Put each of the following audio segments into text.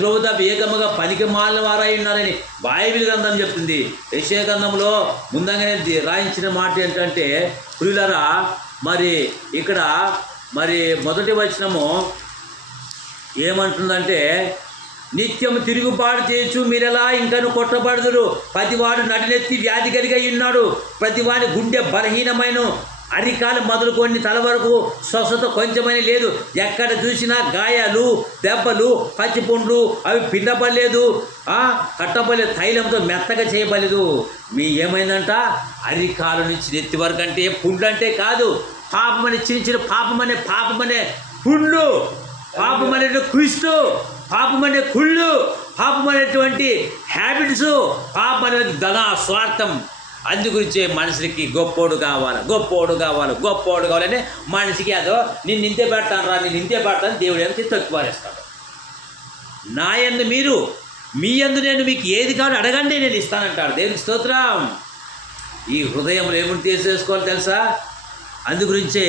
ప్రభుత్వ వేగముగా పనికి మాలిన వారై ఉన్నారని బైబిల్ గ్రంథం చెప్తుంది. యెషయా గ్రంథంలో ముందుగానే రాయించిన మాట ఏంటంటే, ప్రియులారా మరి ఇక్కడ మరి మొదటి వచనము ఏమంటుందంటే, నిత్యము తిరుగుబాటు చేయొచ్చు మీరెలా ఇంకను కొట్టబడుదురు. ప్రతివాడు నడినెత్తి వ్యాధి కలిగి ఉన్నాడు. ప్రతివాడి గుండె బలహీనమైన అరికాలు మొదలుకొని తల వరకు స్వస్థత కొంచెమని లేదు. ఎక్కడ చూసినా గాయాలు, దెబ్బలు, పచ్చిపుండ్లు, అవి పిండపడలేదు, కట్టబడలేదు, తైలంతో మెత్తగా చేయబడలేదు. మీ ఏమైందంట, అరికాలు నుంచి నెత్తి వరకు. అంటే పుండ్లు అంటే కాదు, పాపమని చిన్న పాపమనే పుండ్లు, పాపమనే కృష్ణు, పాపమనే కుళ్ళు, పాపమనేటువంటి హ్యాబిట్స్, పాపం అనేది ధన స్వార్థం. అందుగురించే మనుషులకి గొప్పోడు కావాలని మనిషికి అదో నేను ఇంతే పెడతాను దేవుడు ఏమో తక్కువరేస్తాడు. నా యందు మీరు, మీ యందు నేను, మీకు ఏది కావాలో అడగండి నేను ఇస్తానంటాడు. దేవునికి స్తోత్రం. ఈ హృదయంలో ఏమిటి తీసేసుకోవాలి తెలుసా? అందుగురించే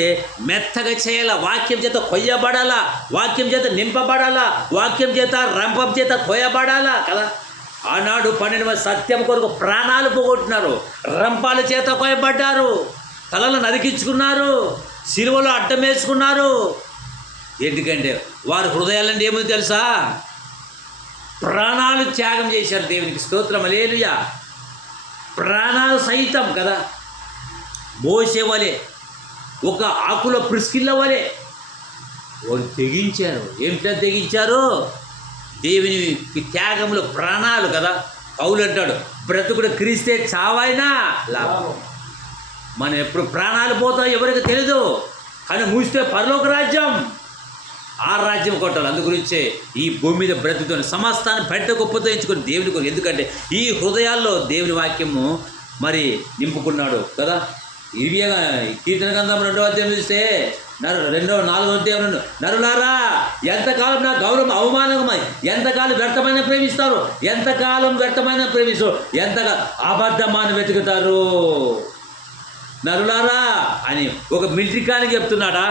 మెత్తగా చేయాల, వాక్యం చేత కొయ్యబడాలా, వాక్యం చేత నింపబడాలా, వాక్యం చేత రంపం చేత కొయ్యబడాలా కదా. ఆనాడు 12 మంది సత్యం కొరకు ప్రాణాలు పోగొట్టున్నారు, రంపాల చేత కొయ్యబడ్డారు, తలలు నరికించుకున్నారు, సిలువలో అడ్డం వేసుకున్నారు. ఎందుకంటే వారి హృదయాలంటే ఏముంది తెలుసా? ప్రాణాలు త్యాగం చేశారు. దేవునికి స్తోత్రం, హల్లెలూయా. ప్రాణాలు సైతం కదా, మోసే వలె, ఒక ఆకుల ప్రిస్కిల్ల వలె వాళ్ళు తెగించారు. ఏమిటో తెగించారు? దేవునికి త్యాగంలో ప్రాణాలు కదా. పౌలు అంటాడు, బ్రతుకుడు క్రీస్తే చావైనా లాభం. మనం ఎప్పుడు ప్రాణాలు పోతాం ఎవరికి తెలీదు, కానీ మూస్తే పరలోక రాజ్యం, ఆ రాజ్యం కొట్టాలి. అందుగురించే ఈ భూమి మీద బ్రతుకుని సమస్తాన్ని బయట గొప్పతో ఎంచుకొని దేవుని కొరకు. ఎందుకంటే ఈ హృదయాల్లో దేవుని వాక్యము మరి నింపుకున్నాడు కదా. కీర్తన గ్రంథం 2వ అధ్యాయం చూస్తే 4వ అధ్యాయం, నరులారా ఎంతకాలం నా గౌరవం అవమానమై ఎంతకాలం వ్యర్థమైన ప్రేమిస్తారు, ఎంతకాలం వ్యర్థమైన ప్రేమిస్తారు, ఎంతకాలం అబద్ధమాన్ని వెతుకుతారు. నరులారా అని ఒక మిలిటరీకానికి చెప్తున్నాడా,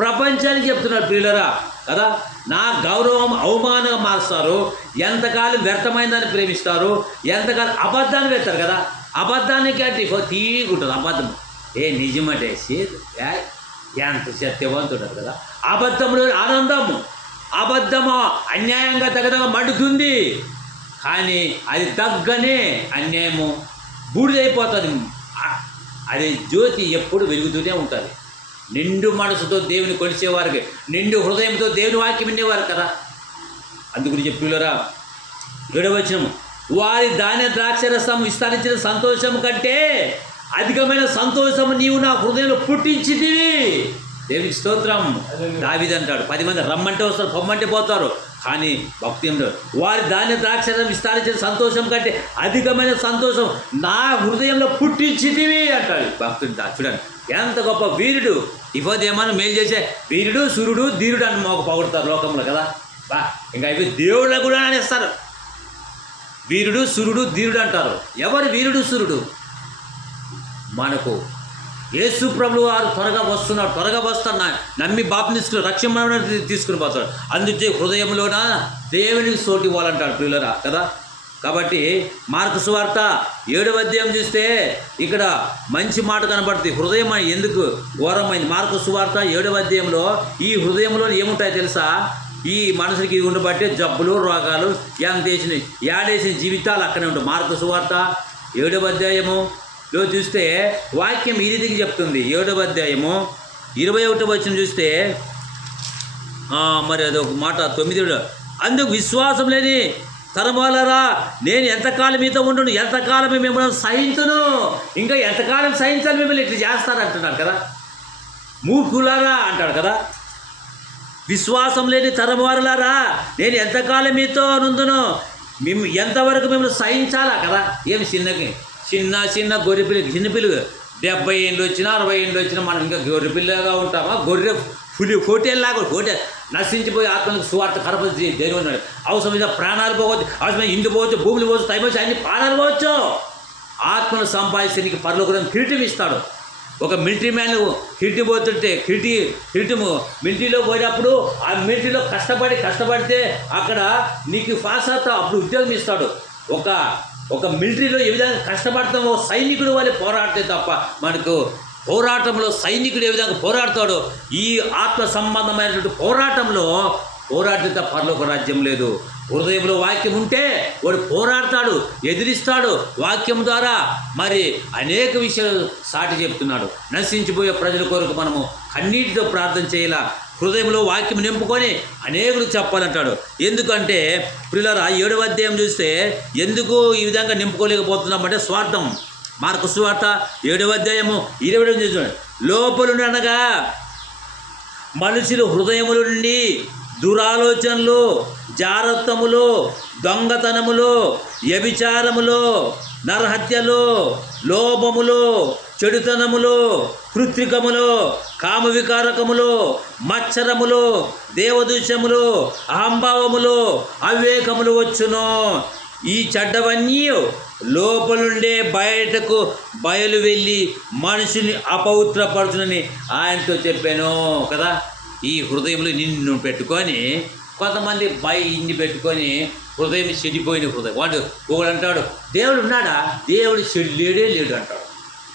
ప్రపంచానికి చెప్తున్నాడు ప్రియులరా కదా. నా గౌరవం అవమానంగా మారుస్తారు, ఎంతకాలం వ్యర్థమైందని ప్రేమిస్తారు, ఎంతకాలం అబద్ధాన్ని వెళ్తారు కదా. అబద్ధానికి అంటే తీగుంటుంది అబద్ధం. నిజమంటే ఎంత సత్యవంతుడు కదా. అబద్ధంలో ఆనందము, అబద్ధము అన్యాయంగా తగదగా మండుతుంది, కానీ అది తగ్గనే అన్యాయము బూడిదైపోతుంది. అది జ్యోతి ఎప్పుడు వెలుగుతూనే ఉంటుంది. నిండు మనసుతో దేవుని కొలిచేవారికి, నిండు హృదయంతో దేవుని వాక్యం వినేవారు కదా. అందుగురించి పిల్లరా 7వ వచనము, వారి ధాన్య ద్రాక్షరసం విస్తరించిన సంతోషం కంటే అధికమైన సంతోషము నీవు నా హృదయంలో పుట్టించితివి. దేవునికి స్తోత్రం. దావీదు అంటాడు, 10 మంది రమ్మంటే వస్తారు, పొమ్మంటే పోతారు, కానీ భక్తి వారి ధాన్య ద్రాక్షరసం విస్తరించిన సంతోషం కంటే అధికమైన సంతోషం నా హృదయంలో పుట్టించితివి అంటాడు భక్తుడు. చూడండి ఎంత గొప్ప వీరుడు. ఏమన్నా మేలు చేసే వీరుడు, సూర్యుడు, ధీరుడు అని మాకు పొగుడతారు లోకంలో కదా. ఇంకా ఇవి దేవుళ్ళ కూడా అనేస్తారు. వీరుడు, సూర్యుడు, ధీరుడు అంటారు. ఎవరు వీరుడు, సూర్యుడు? మనకు యేసు ప్రభువు వారు త్వరగా వస్తాడు, నమ్మి బాప్తిస్మ రక్షణ తీసుకుని పోతాడు. అందుకే హృదయంలోన దేవునికి సోటి ఇవ్వాలంటాడు ప్రియులరా కదా. కాబట్టి మార్కు సువార్త 7వ అధ్యాయం చూస్తే ఇక్కడ మంచి మాట కనబడుతుంది. హృదయం ఎందుకు ఘోరమైంది? మార్కు సువార్త 7వ అధ్యాయంలో ఈ హృదయంలో ఏముంటాయో తెలుసా? ఈ మనుషులకి ఉండబట్టే జబ్బులు, రోగాలు, యాడేసిన జీవితాలు అక్కడే ఉంటాయి. మార్కు సువార్త 7వ అధ్యాయములో చూస్తే వాక్యం ఈ రీతికి చెప్తుంది. 7వ అధ్యాయము 21వ వచనం చూస్తే మరి అదొక మాట 9. అందుకు విశ్వాసం లేని తరమాలరా నేను ఎంతకాలం మీతో ఉండును, ఎంతకాలం మిమ్మల్ని సహించును, ఇంకా ఎంతకాలం సహించాలి మిమ్మల్ని ఇట్లా చేస్తారు అంటున్నాడు కదా. మూర్ఖులారా అంటాడు కదా. విశ్వాసం లేని తరమారులారా నేను ఎంతకాలం మీతో నుందును, ఎంతవరకు మిమ్మల్ని సహించాలా కదా. ఏమి చిన్న గొర్రె పిల్లకి, చిన్నపిల్లలు 70 ఏళ్ళు వచ్చినా 60 ఏళ్ళు వచ్చినా మనం ఇంకా గొర్రె పిల్లగా ఉంటామా? గొర్రె హోటల్లాగా హోటల్ నశించిపోయి ఆత్మలకు సువార్త కరపతి దేవుడు ఉన్నాడు. అవసరమైన ప్రాణాలు పోవచ్చు, అవసరమైన ఇంటి పోవచ్చు, భూములు పోవచ్చు, తైపోవచ్చు, అన్ని ప్రాణాలు పోవచ్చు. ఆత్మను సంపాదిస్తే నీకు పరలోకం కిరీటం ఇస్తాడు. ఒక మిలిటరీ మ్యాన్ కిరిటి పోతుంటే కిరీటము మిలిటరీలో పోయినప్పుడు ఆ మిలిటరీలో కష్టపడితే అక్కడ నీకు పాస్ అవుతావు, అప్పుడు ఉద్యోగం ఇస్తాడు. ఒక మిలిటరీలో ఏ విధంగా కష్టపడతామో సైనికుడు వాళ్ళే పోరాడితే తప్ప మనకు పోరాటంలో సైనికుడు ఏ విధంగా పోరాడతాడో ఈ ఆత్మ సంబంధమైనటువంటి పోరాడితే పరలోక రాజ్యం లేదు. హృదయంలో వాక్యం ఉంటే వాడు పోరాడతాడు, ఎదిరిస్తాడు. వాక్యం ద్వారా మరి అనేక విషయాలు సాటి చెప్తున్నాడు. నశించిపోయే ప్రజల కొరకు మనము కన్నీటితో ప్రార్థన చేయాల. హృదయంలో వాక్యం నింపుకొని అనేకులు చెప్పాలంటాడు. ఎందుకంటే ప్రియులారా 7వ అధ్యాయం చూస్తే ఎందుకు ఈ విధంగా నింపుకోలేకపోతున్నామంటే స్వార్థం. మార్కు సువార్త 7వ అధ్యాయము 20 చూడండి. లోపలుండి అనగా మనుషులు హృదయముల నుండి దురాలోచనలు, జారత్వములు, దొంగతనములు, వ్యభిచారములు, నరహత్యలు, లోభములు, చెడుతనములు, కృత్రికములు, కామవికారకములు, మత్సరములు, దేవదూషములు, అహంభావములు, అవివేకములు వచ్చును. ఈ చెడ్డవన్నీ లోపలుండే బయటకు బయలు వెళ్ళి మనుషుని అపవిత్రపరచునని ఆయనతో చెప్పాను కదా. ఈ హృదయంలో నిన్ను పెట్టుకొని కొంతమంది ఇన్ని పెట్టుకొని హృదయం చెడిపోయిన హృదయం. ఒకడు అంటాడు దేవుడు ఉన్నాడా, దేవుడు లేడు అంటాడు.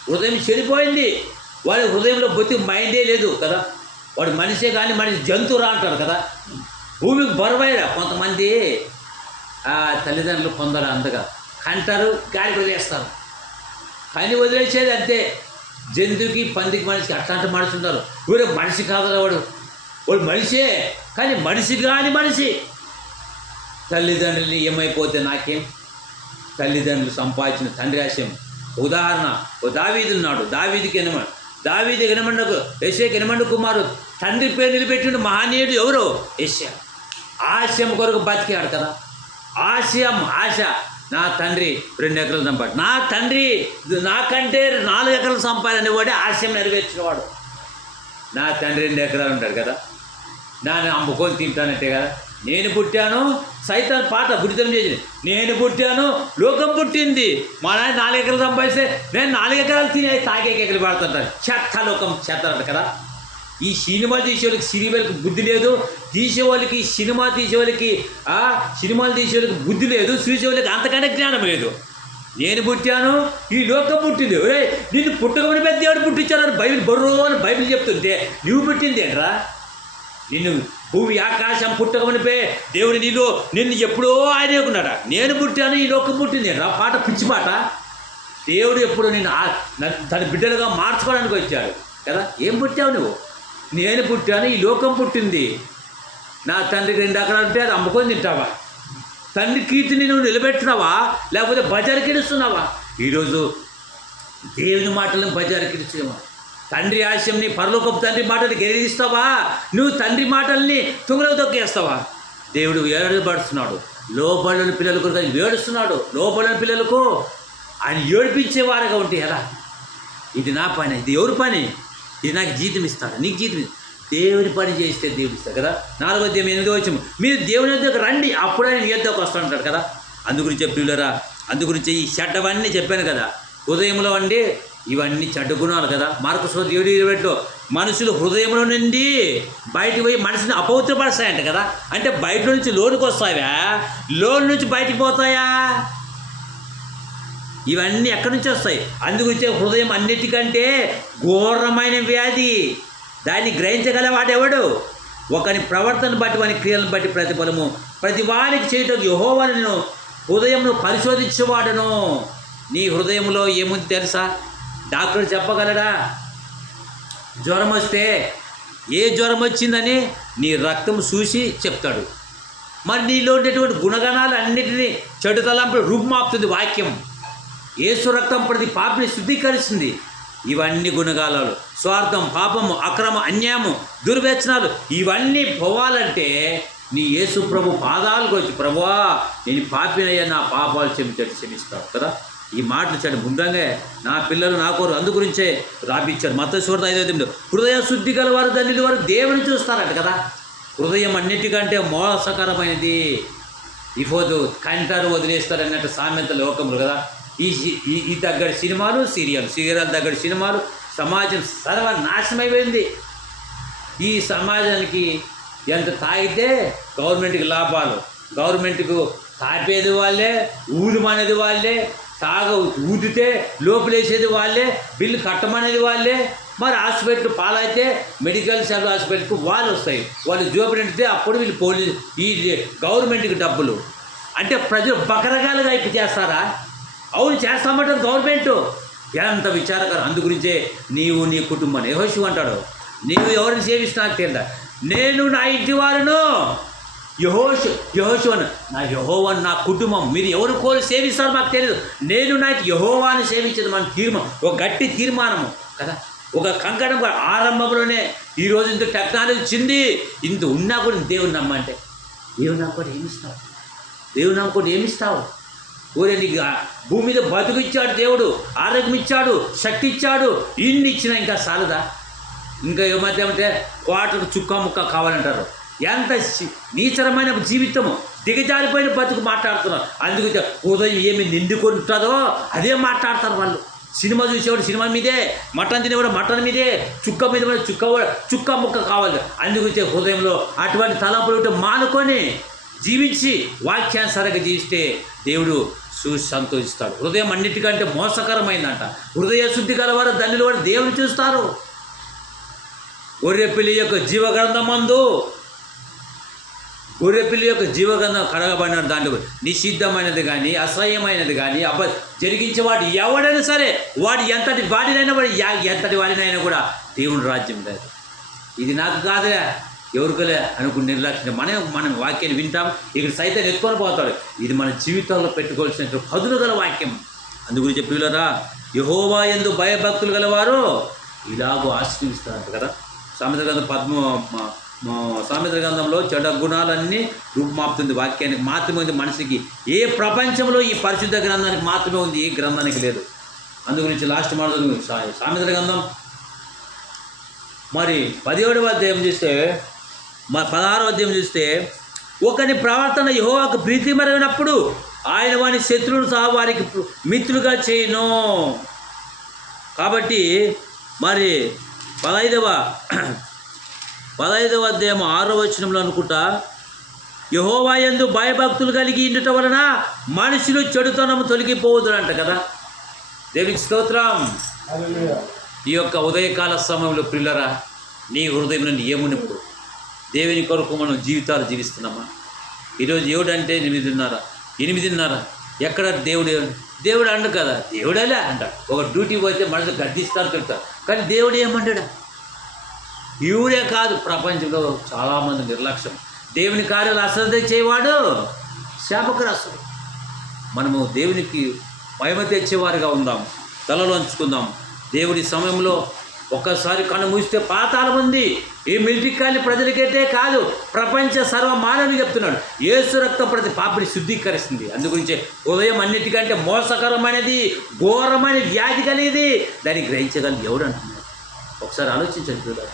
హృదయం చెడిపోయింది, వాడి హృదయంలో మైండే లేదు కదా. వాడు మనిషే కానీ మనిషి జంతువురా అంటారు కదా. భూమికి బరువైరా. కొంతమంది తల్లిదండ్రులు కొందరు అంతగా కంటారు, గాలికి వదిలేస్తారు. కానీ వదిలేసేది అంతే. జంతువుకి పందికి మనిషికి అట్లాంటి మనిషి ఉన్నారు. వీడు మనిషి కాదురా, వాడు మనిషే కానీ మనిషి కాని మనిషి. తల్లిదండ్రులు ఏమైపోతే నాకేం, తల్లిదండ్రులు సంపాదించిన తండ్రి ఆశయం. ఉదాహరణ, దావీదు ఉన్నాడు. దావీదు ఎనమండకు యెషయాకి ఎనమండు కుమారు. తండ్రి పేరు నిలబెట్టిన మహనీయుడు ఎవరు? యెషయా. ఆశయం కొరకు బతికాడు కదా. ఆశ. నా తండ్రి 2 ఎకరాలు సంపాడు, నా తండ్రి నాకంటే 4 ఎకరాలు సంపాదనేవాడే ఆశయం నెరవేర్చినవాడు. నా తండ్రి 2 ఎకరాలు ఉంటాడు కదా, నాన్న అమ్ముకొని తింటానంటే కదా. నేను పుట్టాను, సైతాన్ పాట గుడితం చేసింది. నేను పుట్టాను, లోకం పుట్టింది. మా నాన్న 4 ఎకరాలు సంపాదిస్తే నేను 4 ఎకరాలు తినే తాగే ఎకరాలు పాడుతుంటాను. చెత్త లోకం చెత్త కదా. ఈ సినిమాలు తీసేవాళ్ళకి బుద్ధి లేదు, సినిమాలు తీసేవాళ్ళకి బుద్ధి లేదు, చూసేవాళ్ళకి అంతకంటే జ్ఞానం లేదు. నేను పుట్టాను, ఈ లోకం పుట్టింది. ఒరే నిన్ను పుట్టకమని పెద్ద దేవుడు పుట్టించారని బైబిల్ చెప్తుంటే నువ్వు పుట్టింది ఏంట్రా? నిన్ను భూమి ఆకాశం పుట్టకమని దేవుడు నిన్ను ఎప్పుడో ఆయనకున్నాడా. నేను పుట్టాను, ఈ లోకం పుట్టింది ఏంట్రా? పాట పిచ్చి పాట. దేవుడు ఎప్పుడు తన బిడ్డలుగా మార్చుకోవడానికి వచ్చాడు కదా. ఏం పుట్టావు నువ్వు? నేను పుట్టాను, ఈ లోకం పుట్టింది. నా తండ్రికి 2 ఎకరాలు ఉంటే అది అమ్ముకొని తింటావా? తండ్రి కీర్తిని నువ్వు నిలబెట్టినావా, లేకపోతే బజారుకి ఇస్తున్నావా? ఈరోజు దేవుని మాటలను బజారుకి ఇస్తున్నావా? తండ్రి ఆశయంని, పరలోకపు తండ్రి మాటలు గెలిగిస్తావా? నువ్వు తండ్రి మాటల్ని తుంగలకు తొక్కేస్తావా? దేవుడు ఏడుపడుతున్నాడు. లోపలని పిల్లల కొరకు ఏడుస్తున్నాడు. లోపలని పిల్లలకు ఆయన ఏడిపించేవారుగా ఉంటే ఎలా? ఇది నా పని, ఇది ఎవరి పని? ఇది నాకు జీతం ఇస్తాడు, నీకు జీతం ఇస్తాడు. దేవుని పని చేస్తే దేవుడు ఇస్తాడు కదా. 4వ అధ్యాయం 8వ వచనం, మీరు దేవుని యొద్దకు రండి, అప్పుడే నేను యొద్దకు వస్తానంటాడు కదా. అందుగురించి ప్రియులారా, అందుగురించి ఈ చెడ్డవన్నీ చెప్పాను కదా. హృదయంలో అండి ఇవన్నీ చెడ్డ గుణాలు కదా. మార్కు సువార్త 7:20 మనుషులు హృదయంలో నుండి బయటకు పోయి మనిషిని అపవిత్రపరుస్తాయంట కదా. అంటే బయట నుంచి లోనికి వస్తాయా, లోన్ నుంచి బయటికి పోతాయా? ఇవన్నీ ఎక్కడి నుంచి వస్తాయి? అందుగురించే హృదయం అన్నిటికంటే ఘోరమైన వ్యాధి. దాన్ని గ్రహించగలవాడెవడు? ఒకని ప్రవర్తన బట్టి, వాని క్రియలను బట్టి ప్రతిఫలము ప్రతి వారికి చేయటం యెహోవాను హృదయంను పరిశోధించేవాడను. నీ హృదయంలో ఏముంది తెలుసా? డాక్టర్ చెప్పగలడా? జ్వరం వస్తే ఏ జ్వరం వచ్చిందని నీ రక్తం చూసి చెప్తాడు. మరి నీలో ఉండేటువంటి గుణగణాలు అన్నిటినీ చెడు తలంపులు రూపుమాపుతుంది వాక్యం. యేసు రక్తం ప్రతి పాపిని శుద్ధీకరిస్తుంది. ఇవన్నీ గుణగాలాలు, స్వార్థం, పాపము, అక్రమ, అన్యాయము, దుర్వ్యసనాలు ఇవన్నీ పోవాలంటే నీ యేసు ప్రభు పాదాలకు వచ్చి, ప్రభువా నేను పాపినయ్యా, నా పాపాలు క్షమిస్తావు కదా. ఈ మాటలు చెడు ముందంగా నా పిల్లలు నా కోరు అందుగురించే రాపించాడు. మత్తయి సువార్త 5:8 హృదయ శుద్ధి గలవారు ధన్యులు, వారు దేవుని చూస్తారంట కదా. హృదయం అన్నిటికంటే మోసకరమైనది. ఇఫోదు కంటారు వదిలేస్తారు అన్నట్టు సామెత లోకములు కదా. ఈ తగ్గడి సినిమాలు, సీరియల్ తగ్గడి సినిమాలు, సమాజం సర్వనాశనమైపోయింది. ఈ సమాజానికి ఎంత తాగితే గవర్నమెంట్కి లాభాలు, గవర్నమెంట్కు తాపేది వాళ్ళే, ఊదుమనేది వాళ్ళే, ఊదితే లోపలేసేది వాళ్ళే, బిల్లు కట్టమనేది వాళ్ళే. మరి హాస్పిటల్ పాలైతే మెడికల్ సర్వీస్ హాస్పిటల్కి వాళ్ళు వస్తాయి, వాళ్ళు జోబు నిండితే అప్పుడు వీళ్ళు పోలీసు ఈ గవర్నమెంట్కి డబ్బులు. అంటే ప్రజలు బకరగాలుగా అయిపోయి చేస్తారా? అవును చేస్తామంటారు గవర్నమెంట్. ఎంత విచారకరం. అందుగురించే నీవు నీ కుటుంబాన్ని యెహోషువ అంటాడు, నీవు ఎవరిని సేవిస్తున్నా నాకు తెలియదా, నేను నా ఇంటి వారును యెహోషువను, నా యెహోవాను నా కుటుంబం. మీరు ఎవరు సేవిస్తారో మాకు తెలియదు, నేను నా యెహోవాను సేవించేది మన తీర్మానం, ఒక గట్టి తీర్మానము కదా, ఒక కంకణం. ఆరంభంలోనే ఈరోజు ఇంత టెక్నాలజీ వచ్చింది, ఇంత ఉన్నా కూడా దేవుని నమ్మంటే దేవుని నమ్మకం ఏమిస్తావు? దేవుని నమ్మకం ఏమిస్తావు? ఊరే నీకు భూమి మీద బతుకు ఇచ్చాడు దేవుడు, ఆరోగ్యం ఇచ్చాడు, శక్తి ఇచ్చాడు, ఇన్ని ఇచ్చినా ఇంకా చాలదా? ఇంకా ఏమధ్య అంటే కోటకు చుక్క ముక్క కావాలంటారు. ఎంత నీచరమైన జీవితము, దిగజారిపోయిన బతుకు మాట్లాడుతున్నారు. అందుకే ఉదయం ఏమి నిండుకొని ఉంటుందో అదే మాట్లాడతారు వాళ్ళు. సినిమా చూసేవాడు సినిమా మీదే, మటన్ తినేవాడు మటన్ మీదే, చుక్క మీద చుక్క ముక్క కావాలి. అందుకే హృదయంలో అటువంటి తలపులు మానుకొని జీవించి వాక్యానుసారంగా జీవిస్తే దేవుడు చూసి సంతోషిస్తాడు. హృదయం అన్నిటికంటే మోసకరమైందంట. హృదయ శుద్ధి గలవారు ధన్యులు వారు దేవుని చూస్తారు. గొర్రెపిల్లి యొక్క జీవగ్రంథమందు, గొర్రెపిల్లి యొక్క జీవగ్రంథం కడగబడిన దాంట్లో నిషిద్ధమైనది కానీ అసహ్యమైనది కానీ జరిగించేవాడు ఎవడైనా సరే, వాడు ఎంతటి వాడినైనా వాడు ఎంతటి వాడినైనా కూడా దేవుని రాజ్యం లేదు. ఇది నాకు కాదులే ఎవరికలే అనుకుని నిర్లక్ష్యం. మనం వాక్యాన్ని వింటాం, ఇక్కడ సైతం ఎత్తుకొని పోతాడు. ఇది మన జీవితంలో పెట్టుకోవాల్సిన పదులు గల వాక్యం. అందుగురించి ప్రియులారా, యెహోవా యందు భయభక్తులు గలవారు ఇలాగూ ఆశీర్వదిస్తారంట కదా. సామెతల గ్రంథంలో చెడ్డ గుణాలన్నీ రూపుమాపుతుంది వాక్యానికి మాత్రమే ఉంది. మనిషికి ఏ ప్రపంచంలో ఈ పరిశుద్ధ గ్రంథానికి మాత్రమే ఉంది, ఏ గ్రంథానికి లేదు. అందుగురించి లాస్ట్ మాట సామెతల గ్రంథం మరి 17వ అధ్యాయం చూస్తే, 16వ అధ్యాయం చూస్తే, ఒకని ప్రవర్తన యెహోవాకు ప్రీతికరమైనప్పుడు ఆయన వాని శత్రువులు సహా వారికి మిత్రులుగా చేయను. కాబట్టి మరి 15వ అధ్యాయం 6వ వచనంలో అనుకుంటా, యెహోవా యందు భయభక్తులు కలిగి ఉండుట వలన మనుషులు చెడుతనము తొలగిపోవద్దునంట కదా. దేవునికి స్తోత్రం. ఈ యొక్క ఉదయకాల సమయంలో ప్రియులరా, నీ హృదయం నుండి ఏమునిప్పుడు దేవుని కొరకు మనం జీవితాలు జీవిస్తున్నామా? ఈరోజు ఏడంటే 8:30 ఎక్కడ దేవుడు అండు కదా, దేవుడేలే అంటాడు. ఒక డ్యూటీ పోతే మనసు గద్దిస్తారు, తిడతారు. కానీ దేవుడు ఏమంటాడా? ఈవుడే కాదు, ప్రపంచంలో చాలామంది నిర్లక్ష్యం, దేవుని కార్యాలు అశ్రద్ధ చేయవాడు శాపగ్రస్తుడు. మనము దేవునికి మహిమ తెచ్చేవారిగా ఉందాం, తలలోంచుకుందాం. దేవుడి సమయంలో ఒక్కసారి కన్ను మూస్తే పాతాళం ఉంది. ఈ మిలిటరీ ప్రజలకైతే కాదు, ప్రపంచ సర్వమానవుని చెప్తున్నాడు. యేసు రక్తం ప్రతి పాపిని శుద్ధీకరిస్తుంది. అందుగురించే ఉదయం అన్నిటికంటే మోసకరమైనది, ఘోరమైన వ్యాధి కలిగేది, దాన్ని గ్రహించగలిగి ఎవడు అంటున్నాడు? ఒకసారి ఆలోచించండి చూడాలి.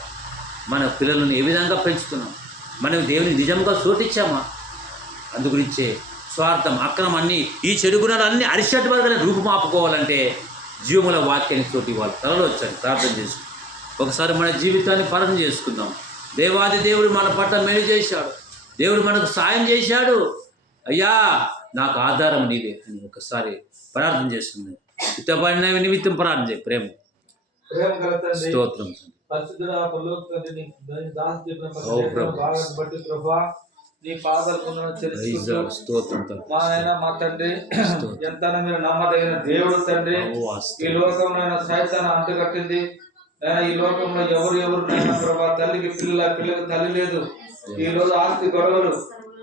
మన పిల్లలను ఏ విధంగా పెంచుతున్నాం? మనం దేవుని నిజంగా చోటిచ్చామా? అందుగురించే స్వార్థం, అక్రమం అన్నీ, ఈ చెడు గుణాలు అన్నీ అరిషట్ వర్గాన్ని రూపుమాపుకోవాలంటే జీవముల వాక్యాన్ని చోటు ఇవ్వాలి. తలలో వచ్చాను ప్రార్థన చేసుకుంటాం. ఒకసారి మన జీవితాన్ని పరం చేసుకుందాం. దేవాది దేవుడు మన పట్ల మేలు చేశాడు, దేవుడు మనకు సాయం చేశాడు. అయ్యా నాకు ఆధారం నీదే అని ఒకసారి ప్రార్థన చేస్తుంది. ఇతపడిన నిమిత్తం ప్రార్థన చేయి. ప్రేమ స్తోత్రం. నీ పాదాలు మా ఆయన మా తండ్రి, ఎంత మీరు నమ్మదగిన దేవుడు తండ్రి. ఈ లోకంలో సైతాన్ని అంటుకట్టింది. ఈ లోకంలో ఎవరు ప్రభా, తల్లికి పిల్లలకు తల్లి లేదు. ఈ రోజు ఆస్తి గొడవలు,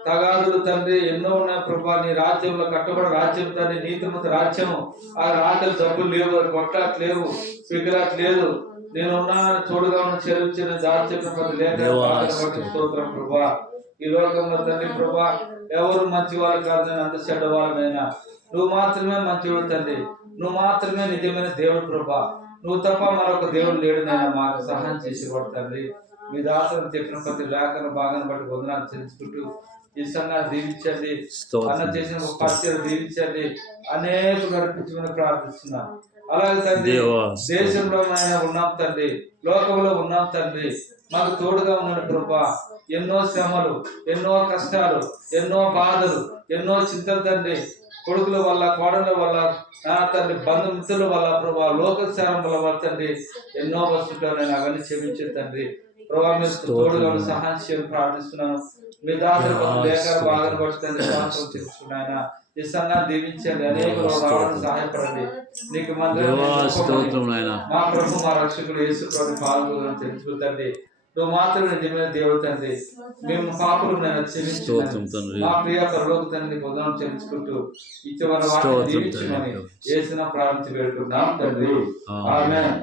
తగాదులు తండ్రి ఎన్నో ఉన్నాయి ప్రభా. నీ రాజ్యంలో కట్టుబడి రాజ్యం తండ్రి, నీతిమంత రాజ్యము. ఆ రాకలు డబ్బులు లేవు, కొట్లాట్ లేవు, విగ్రహాలు లేదు. నేనున్నా తోడుగా ఉన్న చెరువుచ్చిన దారి చెప్పిన లేక స్తోత్రం ప్రభా. ఈ లోకంలో తండ్రి ప్రభా, ఎవరు మంచి వాళ్ళు కాదు, అంత చెడ్డ వాళ్ళనైనా నువ్వు మాత్రమే మంచివాడు తండ్రి. నువ్వు మాత్రమే నిజమైన దేవుడు ప్రభా. నువ్వు తప్ప మరొక దేవుడు లేడు నైనా. మాకు సహాయం చేసేవాడు తండ్రి. మీ దాసను చెప్పిన ప్రతి లేఖను భాగాన్ని బట్టి వందనాలు తెలుసుకుంటూ ఈ సంఘాన్ని దీవించండి. అన్న చేసిన పరిచయం దీవించండి. అనేక నడిపించమని ప్రార్థిస్తున్నాం. అలాగే తండ్రి దేవా, దేశంలో నాయన ఉన్నాం తండ్రి, లోకంలో ఉన్నాం తండ్రి, మాకు తోడుగా ఉన్నాడు ప్రభా. ఎన్నో శ్రమలు, ఎన్నో కష్టాలు, ఎన్నో బాధలు, ఎన్నో చింతలు తండ్రి, కొడుకుల వల్ల, కోడళ్ళ వల్ల, తండ్రి బంధుమిత్రుల వల్ల ప్రభా, లోకసారం వల్ల తండ్రి ఎన్నో వస్తుంటారు. నేను అవన్నీ క్షమించే తండ్రి ప్రభా, మీరు తోడుగా సహాయం చేయని ప్రార్థిస్తున్నాను. మీ దాసులు లేక బాగా పడుతుంది ప్రార్థన చేసుకున్నాయన. ఈ సంఘాన్ని దీవించండి, అనేక రావడానికి సహాయపడండి. నీకు మా ప్రభు మా రక్షకుడు యేసు ప్రభు పాల్గొని తెలుసుకుంటండి. నువ్వు మాత్రమే నిజమైన దేవుడు తండ్రి. మేము పాపలు నేను క్షమించుకుంటాను. మా ప్రియ పరలోక తండ్రి పొందడం చెల్లించుకుంటూ ఇచ్చే వాటిని దీవించమని యేసున ప్రార్థించి పెడుతున్నాం తండ్రి. ఆమేన్.